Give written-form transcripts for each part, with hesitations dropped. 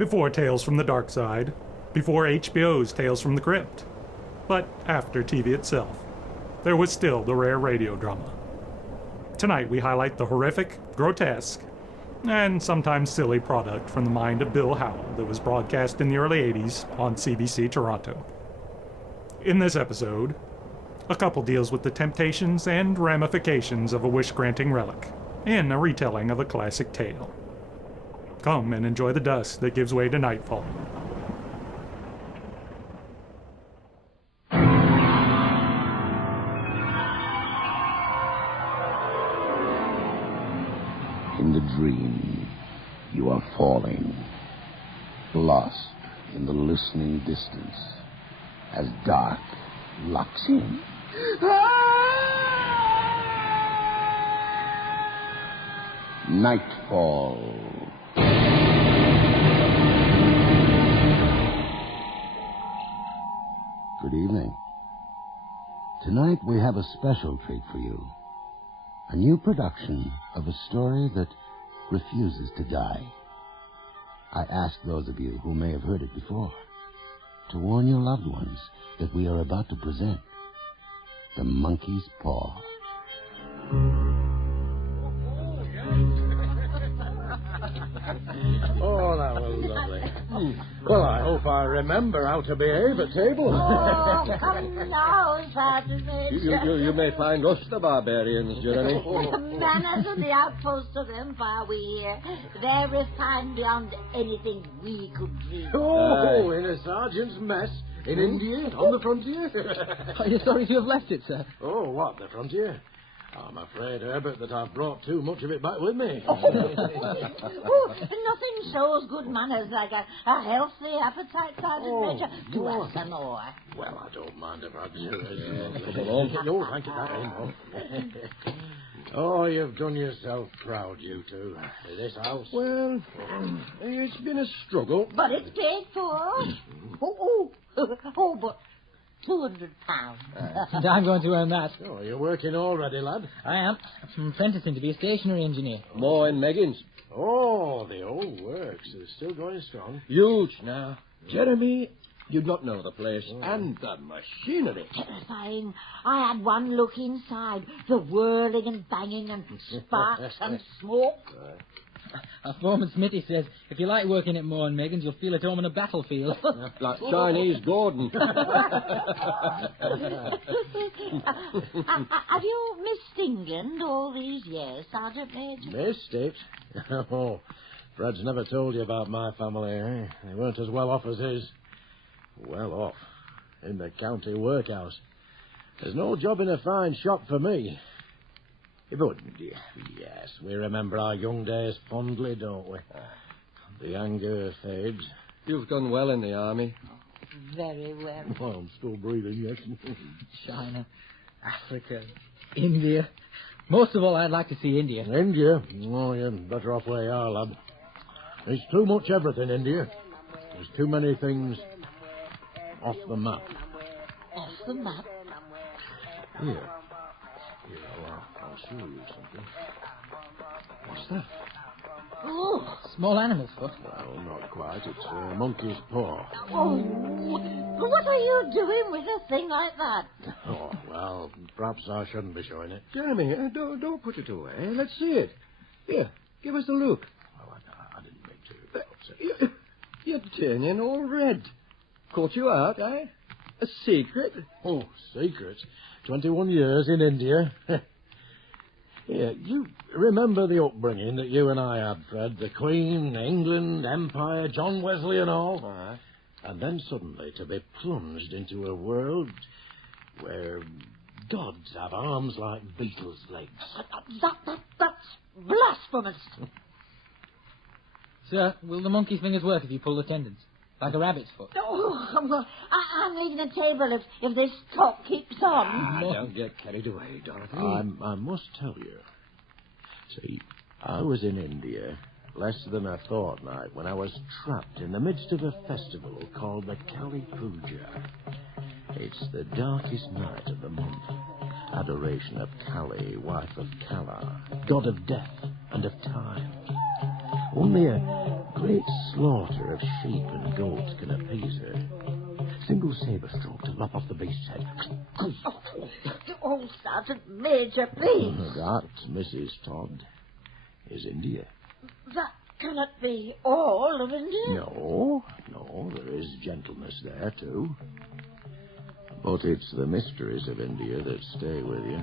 Before Tales from the Dark Side, before HBO's Tales from the Crypt, but after TV itself, there was still the rare radio drama. Tonight we highlight the horrific, grotesque, and sometimes silly product from the mind of Bill Howell that was broadcast in the early 80s on CBC Toronto. In this episode, a couple deals with the temptations and ramifications of a wish-granting relic, in a retelling of a classic tale. Come and enjoy the dusk that gives way to nightfall. In the dream, you are falling, lost in the listening distance, as dark locks in. Nightfall. Good evening. Tonight we have a special treat for you. A new production of a story that refuses to die. I ask those of you who may have heard it before to warn your loved ones that we are about to present The Monkey's Paw. Oh, that was lovely. Well, I hope I remember how to behave at table. Oh, come now, Sergeant Major. You may find us the barbarians, Jeremy. The manners of the outpost of Empire we hear, they're refined beyond anything we could dream. Oh, in a sergeant's mess in India, on the frontier. Are you sorry to have left it, sir? Oh, what, the frontier? I'm afraid, Herbert, that I've brought too much of it back with me. Oh, nothing shows good manners like a healthy appetite, Sergeant Major. Do us some more. Well, I don't mind if I do. Oh, thank you. Oh, you've done yourself proud, you two. This house. Well, it's been a struggle. But it's paid for. Oh, but £200. And I'm going to earn that. Oh, you're working already, lad? I am. I'm apprenticing to be a stationary engineer. More in Meggins. Oh, the old works. They're still going strong. Huge now. Jeremy, you'd not know the place. And the machinery. Terrifying. I had one look inside. The whirling and banging and sparks and smoke. Our foreman Smithy says, if you like working at Moore and Meggins, you'll feel at home in a battlefield. Like Chinese Gordon. Have you missed England all these years, Sergeant Major? Missed it? Oh, Fred's never told you about my family, eh? They weren't as well off as his. Well off. In the county workhouse. There's no job in a fine shop for me. But, yes, we remember our young days fondly, don't we? The anger fades. You've done well in the army. Very well. Well, I'm still breathing, yes. China, Africa, India. Most of all, I'd like to see India. India? Oh, you're better off where you are, lad. There's too much everything, India. There's too many things off the map. Off the map? Here, I'll show you something. What's that? Oh. Small animal's foot. Well, not quite. It's a monkey's paw. Oh, what are you doing with a thing like that? Oh, well, perhaps I shouldn't be showing it. Jeremy, don't put it away. Let's see it. Here, give us a look. Well, I didn't mean to. You're turning all red. Caught you out, eh? A secret? Oh, secrets. 21 years in India. Yeah, you remember the upbringing that you and I had, Fred? The Queen, England, Empire, John Wesley and all? Aye. And then suddenly to be plunged into a world where gods have arms like beetles' legs. That's blasphemous. Sir, will the monkey's fingers work if you pull the tendons? Like a rabbit's foot? Oh, well, I'm leaving the table if this talk keeps on. Don't get carried away, Dorothy. I must tell you. See, I was in India less than a fortnight when I was trapped in the midst of a festival called the Kali Puja. It's the darkest night of the month. Adoration of Kali, wife of Kala, god of death and of time. Only a great slaughter of sheep and goats can appease her. Single saber stroke to lop off the beast's head. Oh, Sergeant Major, please. That, Mrs. Todd, is India. That cannot be all of India. No, there is gentleness there, too. But it's the mysteries of India that stay with you.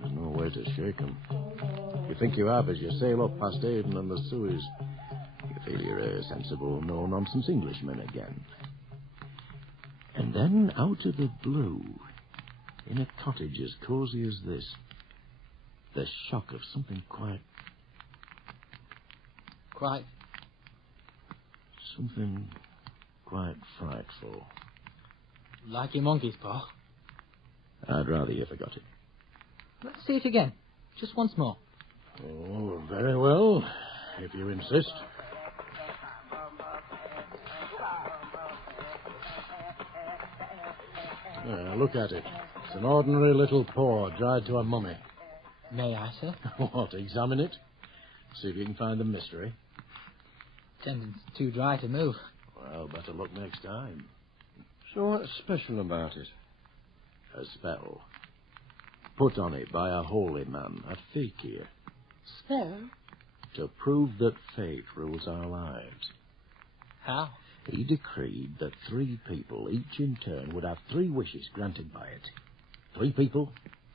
There's no way to shake them. You think you have as you sail up past Aden and the Suez. You feel you're a sensible, no-nonsense Englishman again. And then, out of the blue, in a cottage as cosy as this, the shock of something quite... Something quite frightful. Like your monkey's paw. I'd rather you forgot it. Let's see it again. Just once more. Oh, very well, if you insist. Look at it. It's an ordinary little paw dried to a mummy. May I, sir? What, examine it? See if you can find the mystery. Tendon's too dry to move. Well, better look next time. So what's special about it? A spell. Put on it by a holy man, a fakir. Spell? To prove that fate rules our lives. How? He decreed that 3 people, each in turn, would have 3 wishes granted by it. 3 people,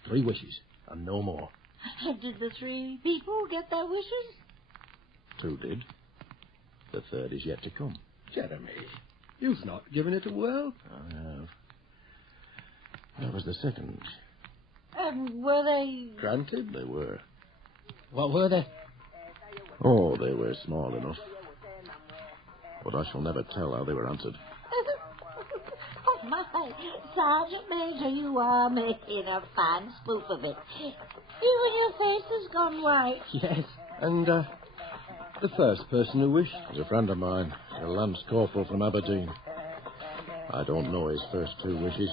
3 wishes, and no more. Did the 3 people get their wishes? 2 did. The 3rd is yet to come. Jeremy, you've not given it a whirl. I have. That was the 2nd. And were they... Granted? They were. What were they? Oh, they were small enough. But I shall never tell how they were answered. Oh, my. Sergeant Major, you are making a fine spoof of it. Even your face has gone white. Yes. And, the first person who wished? Was a friend of mine, a lance corporal from Aberdeen. I don't know his first 2 wishes.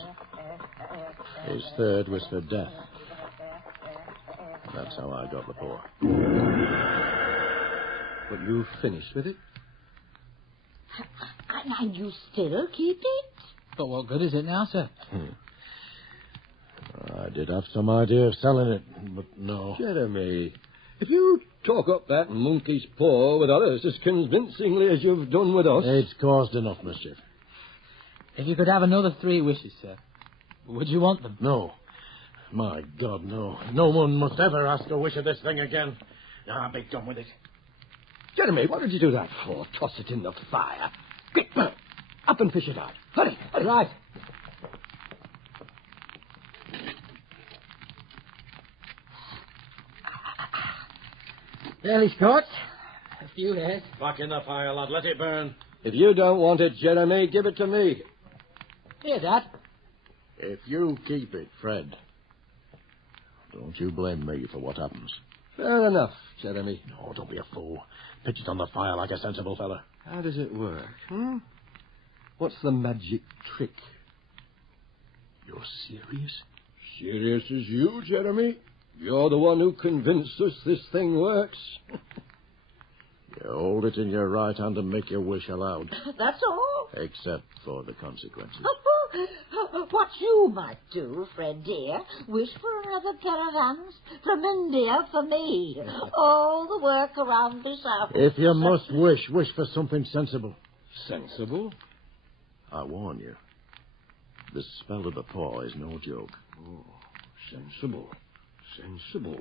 His 3rd was for death. That's how I got the paw. But you finished with it? And you still keep it? But what good is it now, sir? I did have some idea of selling it, but no. Jeremy, if you talk up that monkey's paw with others as convincingly as you've done with us... It's caused enough mischief. If you could have another 3 wishes, sir, would you want them? No. My God, no. No one must ever ask a wish of this thing again. Now, be done with it. Jeremy, what did you do that for? Toss it in the fire. Quick, up and fish it out. Hurry, hurry. Right. Barely scorched. A few hairs. Back in the fire, lad. Let it burn. If you don't want it, Jeremy, give it to me. Here, Dad. If you keep it, Fred, don't you blame me for what happens. Fair enough, Jeremy. No, don't be a fool. Pitch it on the fire like a sensible fella. How does it work, What's the magic trick? You're serious? Serious as you, Jeremy. You're the one who convinced us this thing works. You hold it in your right hand and make your wish aloud. That's all? Except for the consequences. What you might do, Fred dear, wish for another pair of hands from India for me. All the work around this house. If you must wish for something sensible. Sensible? I warn you, the spell of the paw is no joke. Oh, sensible. Sensible.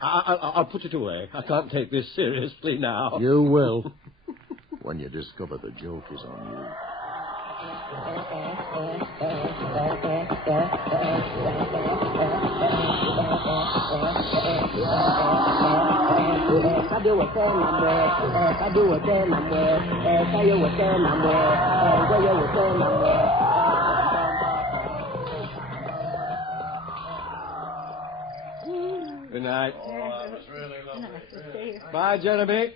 I'll put it away. I can't take this seriously now. You will, when you discover the joke is on you. Good night. Oh, that was really lovely. Bye, Jeremy.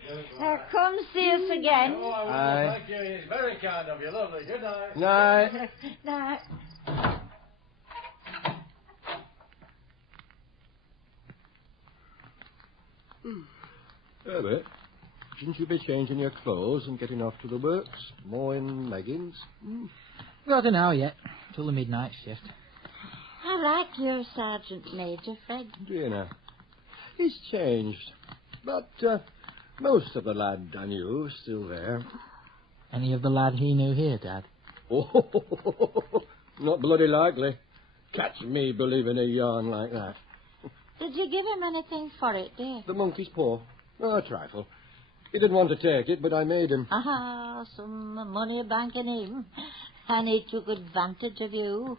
Come see us again. Aye. Thank you. It's very kind of you. Lovely. Good night. Night. Now, Herbert, shouldn't you be changing your clothes and getting off to the works? Mowing Meggins? Got an hour yet, till the midnight shift. I like your Sergeant Major, Fred. Do you know? He's changed. But most of the lad I knew is still there. Any of the lad he knew here, Dad? Oh, not bloody likely. Catch me believing a yarn like that. Did you give him anything for it, dear? The monkey's paw. Oh, a trifle. He didn't want to take it, but I made him. Ah, some money banking him. And he took advantage of you.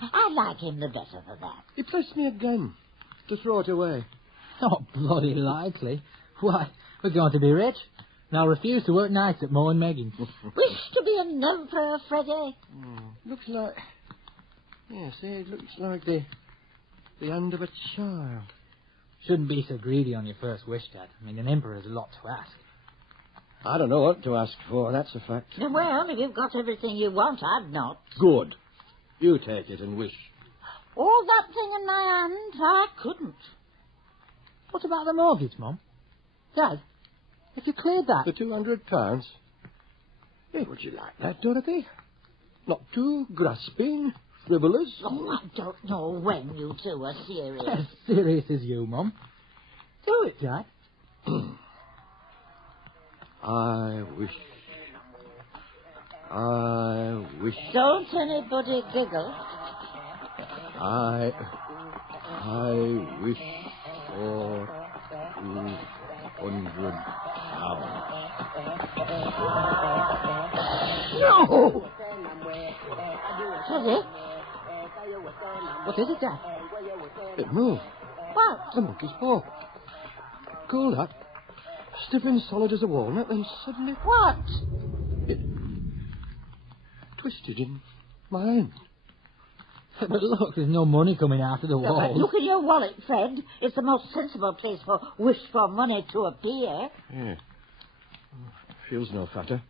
I like him the better for that. He pressed me again to throw it away. Not bloody likely. Why, we're going to be rich. And I'll refuse to work nights at Moe and Meggins. Wish to be an emperor, Freddie. Looks like... Yes, it looks like the hand of a child. Shouldn't be so greedy on your first wish, Dad. I mean, an emperor's a lot to ask. I don't know what to ask for, that's a fact. Well, if you've got everything you want, I'd not. Good. You take it and wish. All that thing in my hand, I couldn't. What about the mortgage, Mum? Dad, if you cleared that... The £200? Hey, would you like that, Dorothy? Not too grasping, frivolous? Oh, I don't know when you two are serious. As serious as you, Mum. Do it, Dad. I wish. Don't anybody giggle. I wish for £200. No! Freddie? What is it, Dad? It moved. What? The monkey's paw. Cool that. Stiff and solid as a walnut, then suddenly What? it twisted in my hand. But look, there's no money coming out of the wall. Look at your wallet, Fred. It's the most sensible place for wish for money to appear. Yeah. Feels no fatter.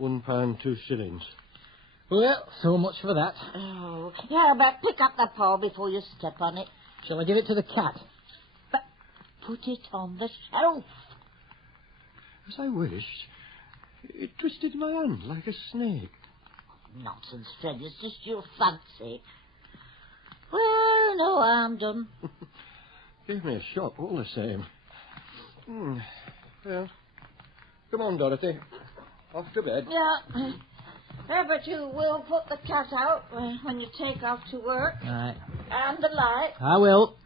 £1, 2 shillings. Well, so much for that. Oh, yeah, but pick up the paw before you step on it. Shall I give it to the cat? But put it on the shelf. As I wished, it twisted my hand like a snake. Nonsense, Fred. It's just your fancy. Well, no harm done. Gave me a shock all the same. Well, come on, Dorothy. Off to bed. Yeah. But you will put the cat out when you take off to work. Right. And the light. I will.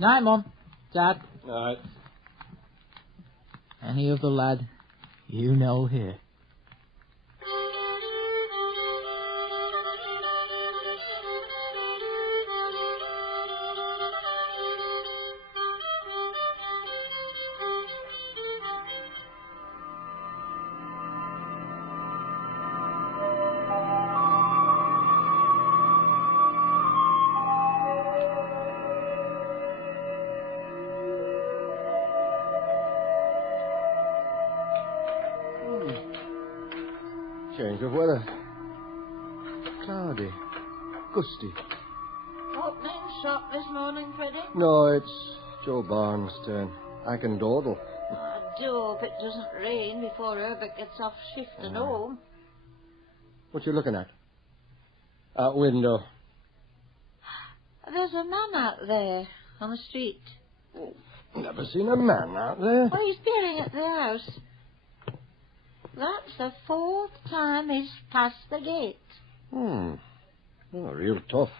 Night, Mum. Dad. Night. Any other lad you know here? Change of weather. Cloudy. Gusty. Opening shop this morning, Freddie? No, it's Joe Barnes' turn. I can dawdle. I do hope it doesn't rain before Herbert gets off shift and home. What you looking at? Out window. There's a man out there on the street. Never seen a man out there. Oh, he's peering at the house. That's the 4th time he's passed the gate. Oh, real tough.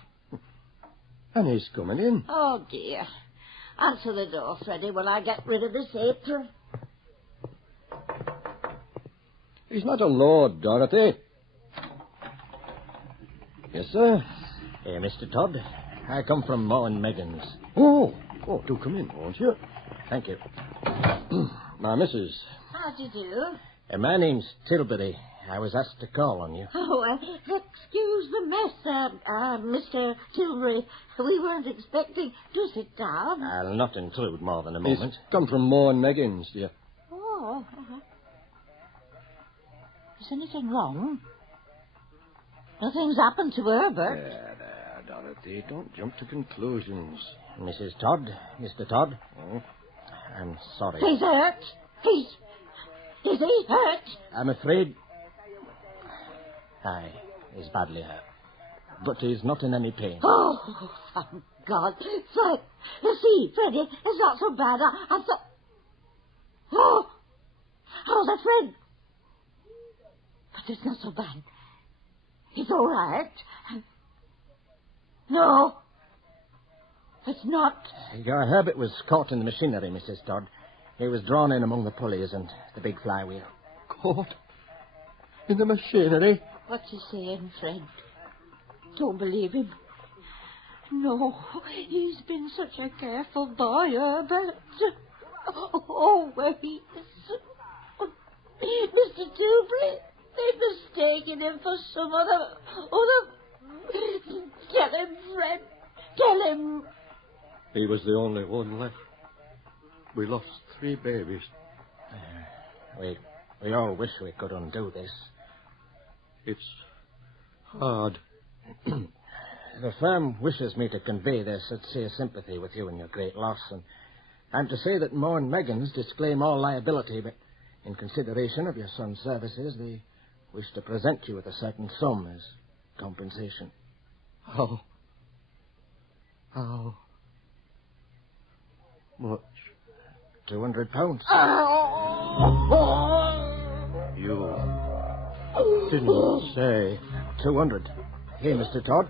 And he's coming in. Oh, dear. Answer the door, Freddie, while I get rid of this apron. He's not a lord, Dorothy. Yes, sir. Hey, Mr. Todd. I come from Moe and Meggins. Oh, do come in, won't you? Thank you. My missus. How do you do? My name's Tilbury. I was asked to call on you. Oh, excuse the mess, Mr. Tilbury. We weren't expecting... Do sit down. I'll not include more than a He's moment. come from Moe and Meggins, dear. Oh. Is anything wrong? Nothing's happened to Herbert. There, Dorothy. Don't jump to conclusions. Mrs. Todd, Mr. Todd. Oh? I'm sorry. He's hurt. Is he hurt? I'm afraid... Aye, he's badly hurt. But he's not in any pain. Oh, thank God. Fred, you see, Freddie, it's not so bad. I thought... Oh, that's Fred. But it's not so bad. It's all right. No, it's not. Your Herbert was caught in the machinery, Mrs. Todd. He was drawn in among the pulleys and the big flywheel. Caught? In the machinery? What's he saying, Fred? Don't believe him. No, he's been such a careful boy, Herbert. Oh, wait. Mr. Tubley, they've mistaken him for some other... Tell him, Fred. Tell him. He was the only one left. We lost 3 babies. We all wish we could undo this. It's hard. The firm wishes me to convey their sincere sympathy with you and your great loss, and I'm to say that Moore and Meggins disclaim all liability, but in consideration of your son's services, they wish to present you with a certain sum as compensation. How much? £200. You didn't say. 200. Here, Mr. Todd.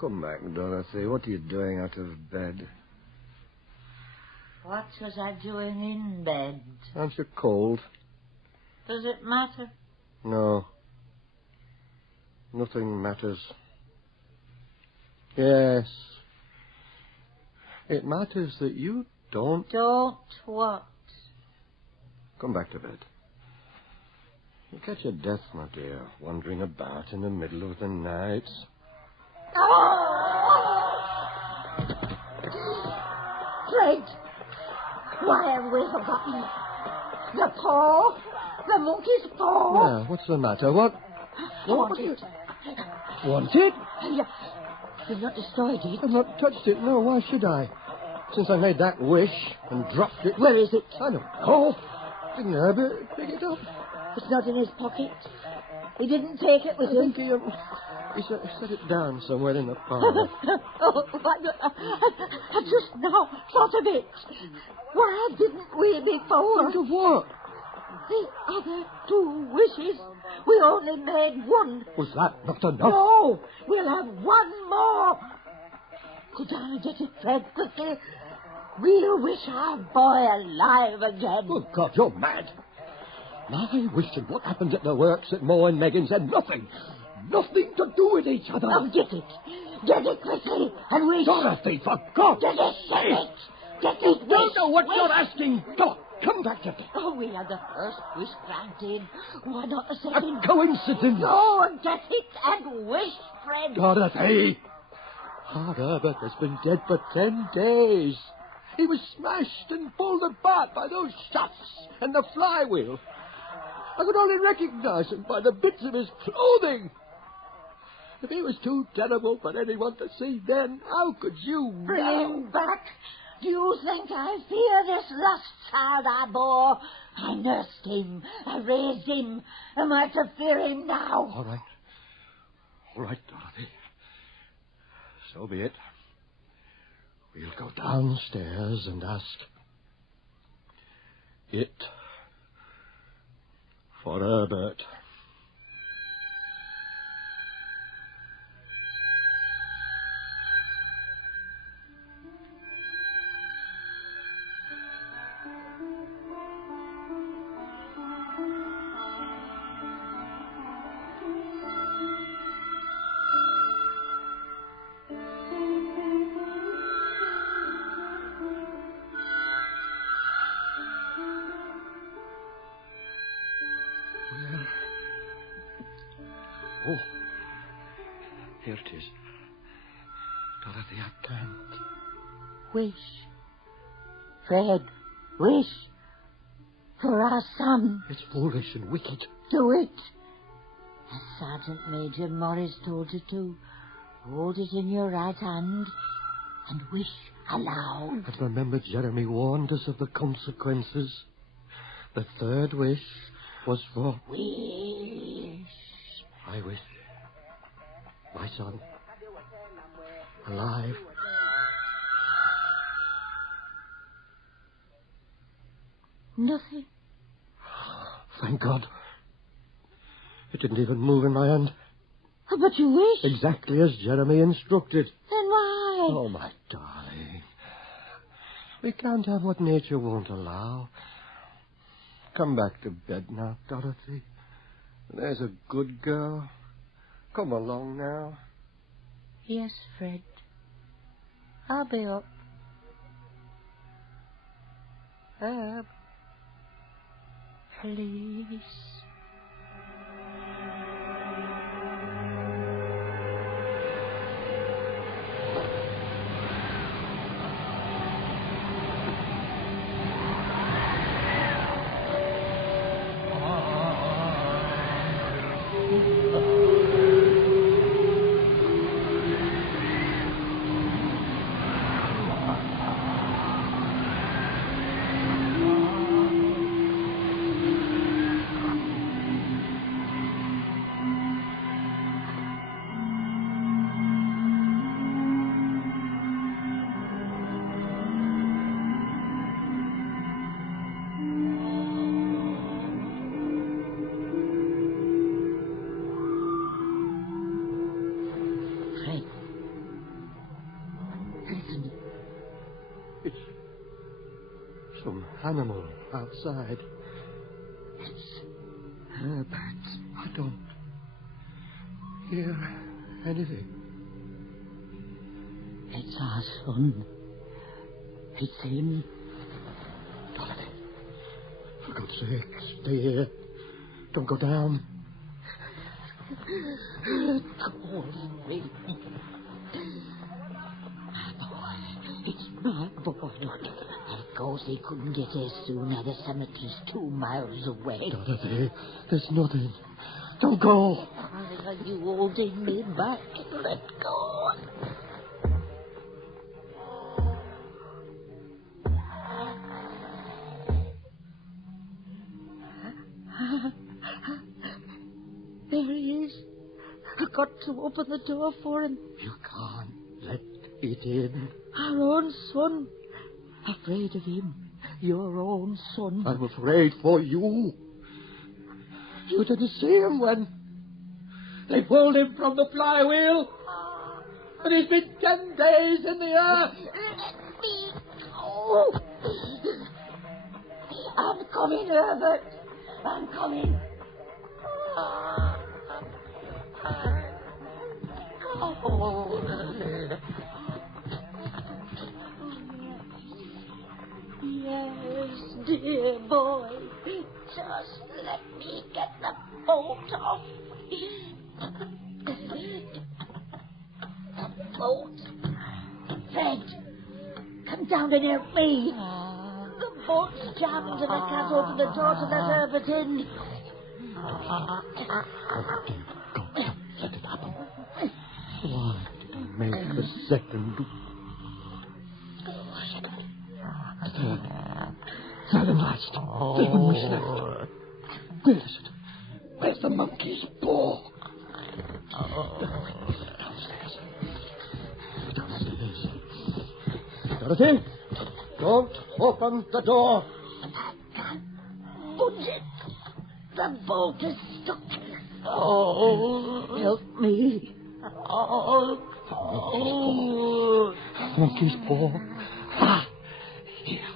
Come back, Dorothy. What are you doing out of bed? What was I doing in bed? Aren't you cold? Does it matter? No. Nothing matters. Yes. It matters that you don't... Don't what? Come back to bed. You catch your death, my dear, wandering about in the middle of the night. Fred, why have we forgotten? The paw? The monkey's paw? Yeah, what's the matter? What? Want it? Want it? You've not destroyed it. I've not touched it. No, why should I? Since I made that wish and dropped it. Where is it? I don't know. Didn't Herbert pick it up? It's not in his pocket. He didn't take it with I him. think he set it down somewhere in the parlor. I just now thought of it. Why didn't we before? Think of what? The other 2 wishes. We only made one. Was that not enough? No, we'll have one more. Could I get it, Fred, quickly? We'll wish our boy alive again. Oh, God, you're mad. My wishing what happened at the works at Moore and Meggins had nothing to do with each other. Now get it. Get it quickly, and we... Dorothy, for God's Get it, sake! Get it. You don't know what you're asking. Come on, come back to bed. Oh, we had the first wish granted. Why not the A second? coincidence. Go and get it and wish, Fred. Dorothy! Our Herbert has been dead for 10 days. He was smashed and pulled apart by those shafts and the flywheel. I could only recognize him by the bits of his clothing. If he was too terrible for anyone to see then, how could you Bring now? him back. Do you think I fear this lost child I bore? I nursed him. I raised him. Am I to fear him now? All right. All right, Dorothy. So be it. We'll go downstairs and ask it for Herbert. Oh, here it is. Dorothy, I can't. Wish. Fred, wish. For our son. It's foolish and wicked. Do it. As Sergeant Major Morris told you to. Hold it in your right hand and wish aloud. And remember, Jeremy warned us of the consequences. The third wish was for... Wish. I wish my son alive. Nothing. Thank God. It didn't even move in my hand. But you wish. Exactly as Jeremy instructed. Then why? Oh, my darling. We can't have what nature won't allow. Come back to bed now, Dorothy. There's a good girl. Come along now. Yes, Fred. I'll be up. Herb. Please. Some animal outside. It's Herbert. I don't hear anything. It's our son. It's him. Dorothy, for God's sake, stay here. Don't go down. Call me. My boy. It's my boy. Of course he couldn't get here sooner. The cemetery's 2 miles away. Dorothy, there's nothing. Don't go. Why are you holding me back? Let go. There he is. I've got to open the door for him. You can't let it in. Our own son. Afraid of him. Your own son. I'm afraid for you. You didn't see him when they pulled him from the flywheel. And he's been 10 days in the earth. Let me go. I'm coming, Herbert. I'm coming. Oh. Yes, dear boy. Just let me get the bolt off. The bolt. Fred, come down and help me. The bolt's jammed and I can't open the door to let Herbert in. Don't let it happen. Why did I make the second? Third and last. There's one wish left. Where is it? Where's the monkey's paw? Downstairs. Dorothy, don't open the door. Budge it. The bolt is stuck. Oh, help me. Monkey's paw. Ah, here.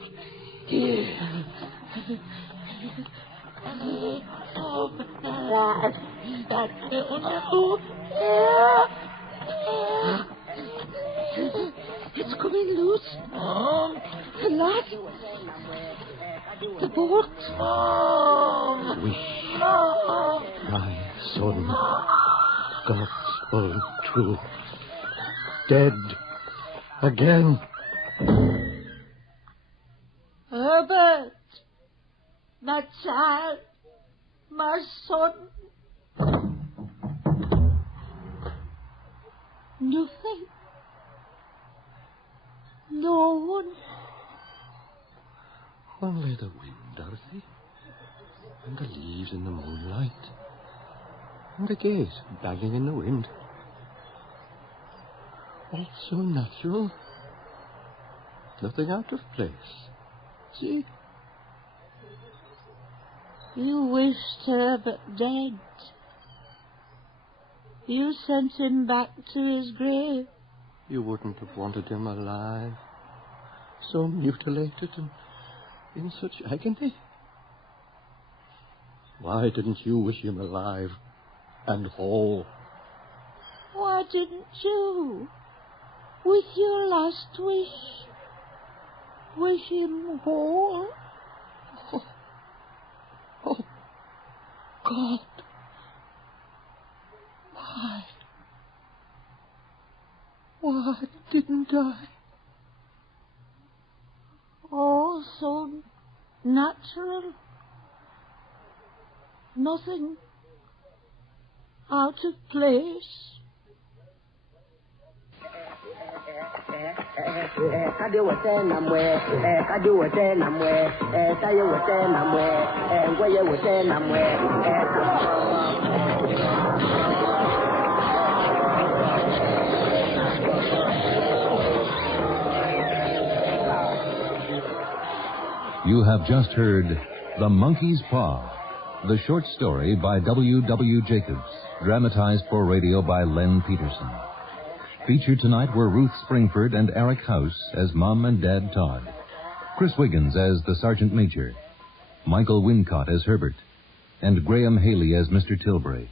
It's coming loose. The lock. The bolt. Wish, my son, gospel truth. Dead again. Herbert, my child, my son. Nothing. No one. Only the wind, Dorothy. And the leaves in the moonlight. And the gate banging in the wind. All so natural. Nothing out of place. See? You wished Herbert dead. You sent him back to his grave. You wouldn't have wanted him alive. So mutilated and in such agony. Why didn't you wish him alive and whole? Why didn't you, with your last wish him whole? Oh, God. Why didn't I? Oh, so natural. Nothing out of place. You have just heard The Monkey's Paw, the short story by W. W. Jacobs, dramatized for radio by Len Peterson. Featured tonight were Ruth Springford and Eric House as Mom and Dad Todd, Chris Wiggins as the Sergeant Major, Michael Wincott as Herbert, and Graham Haley as Mr. Tilbury.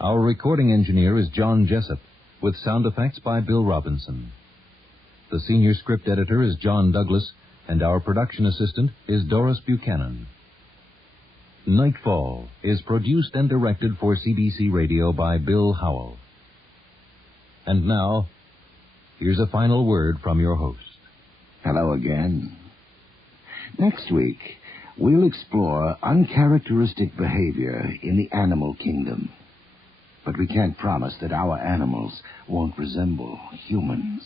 Our recording engineer is John Jessup, with sound effects by Bill Robinson. The senior script editor is John Douglas, and our production assistant is Doris Buchanan. Nightfall is produced and directed for CBC Radio by Bill Howell. And now, here's a final word from your host. Hello again. Next week, we'll explore uncharacteristic behavior in the animal kingdom. But we can't promise that our animals won't resemble humans.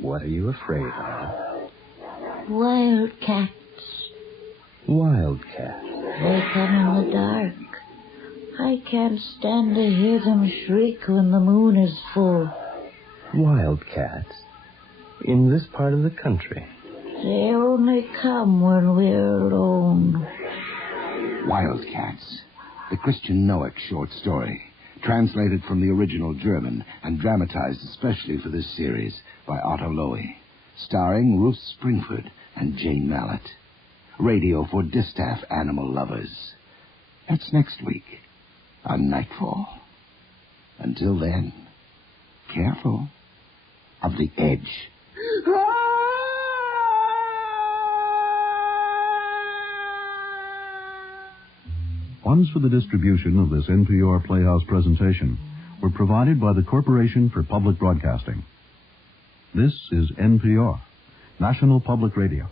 What are you afraid of? Wildcats. Wildcat. They come in the dark. I can't stand to hear them shriek when the moon is full. Wildcats? In this part of the country? They only come when we're alone. Wildcats, the Christian Noack short story, translated from the original German and dramatized especially for this series by Otto Lowy, starring Ruth Springford and Jane Mallet. Radio for distaff animal lovers. That's next week on Nightfall. Until then, careful of the edge. Funds for the distribution of this NPR Playhouse presentation were provided by the Corporation for Public Broadcasting. This is NPR, National Public Radio.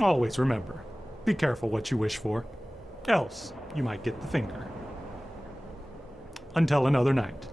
Always remember, be careful what you wish for, else you might get the finger. Until another night.